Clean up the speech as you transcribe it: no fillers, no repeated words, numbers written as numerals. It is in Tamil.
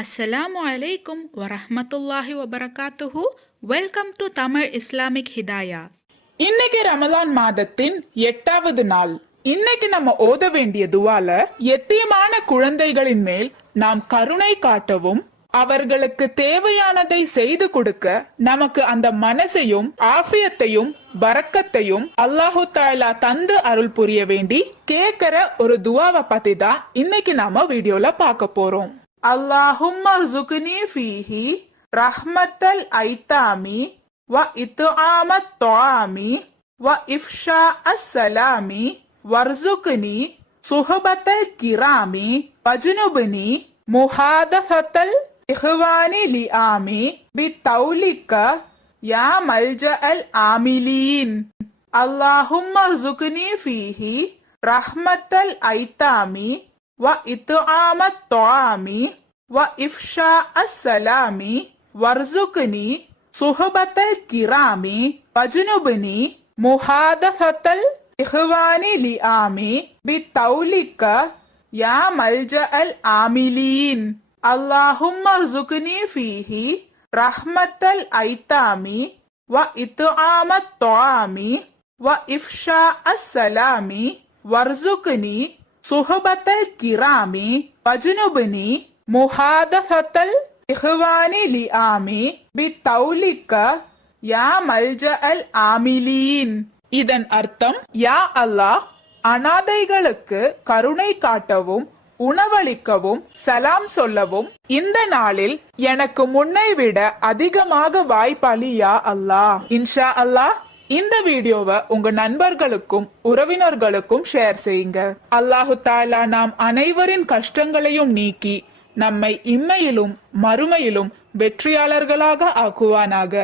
அஸ்ஸலாமு அலைக்கும் வரஹ்மத்துல்லாஹி வபரகாத்துஹு. Welcome to Tamil Islamic Hidaya. இன்னைக்கு ரமலான் மாதத்தின் 8வது நாள். இன்னைக்கு நம்ம ஓத வேண்டிய துவால எத்தீமான குழந்தைகளின் மேல் நாம் கருணை காட்டவும் அவர்களுக்கு தேவையானதை செய்து கொடுக்க நமக்கு அந்த மனசையும் ஆஃபியத்தையும் பரக்கத்தையும் அல்லாஹு தஆலா தந்து அருள் புரிய வேண்டி கேக்குற ஒரு துவாவை பத்தி தான் இன்னைக்கு நாம வீடியோல பார்க்க போறோம். அல்லாஹும்ம ர்சுக்னி ஃபீஹி ரஹ்மத்தல் ஐதாமி வ இத்ஆமத் துஆமி வ இஃஷா அஸ்ஸலாமி வர்சுக்னி சுஹபத்தல் கிராமி வஜ்னுப்னி முஹாதஃபத்தல் இஹ்வானி லிஆமி பித்தௌலிக்க யா மல்ஜஅல் ஆமிலீன். அல்லாஹும்ம ர்சுக்னி ஃபீஹி ரஹ்மத்தல் ஐதாமி வ இத்ஆமத் துஆமி வ இஃஷா அஸ்ஸலாமி வர்சுக்னி சுஹபத்தல் கிராமி வஜ்னுப்னி முஹாதஃபத்தல் இஹ்வானி லிஆமி பித்தௌலிக்க யா மல்ஜஅல் ஆமிலீன். அல்லாஹும்ம ர்சுக்னி ஃபீஹி ரஹ்மத்தல் ஐதாமி வ இத்ஆமத் துஆமி வ இஃஷா அஸ்ஸலாமி வர்சுக்னி சுஹபத்தல் கிராமி வஜ்னுப்னி முஹாதஃபத்தல் இஹ்வானி லிஆமி பித்தௌலிக்க யா மல்ஜஅல் ஆமிலீன். இதன் அர்த்தம், யா அல்லாஹ், அனாதைகளுக்கு கருணை காட்டவும் உணவளிக்கவும் சலாம் சொல்லவும் இந்த நாளில் எனக்கு முன்னை விட அதிகமாக வாய்ப்பாளி யா அல்லாஹ். இன்ஷா அல்லாஹ் இந்த வீடியோவை உங்க நண்பர்களுக்கும் உறவினர்களுக்கும் ஷேர் செய்யுங்க. அல்லாஹு தஆலா நாம் அனைவரின் கஷ்டங்களையும் நீக்கி நம்மை இம்மையிலும் மறுமையிலும் வெற்றியாளர்களாக ஆக்குவானாக.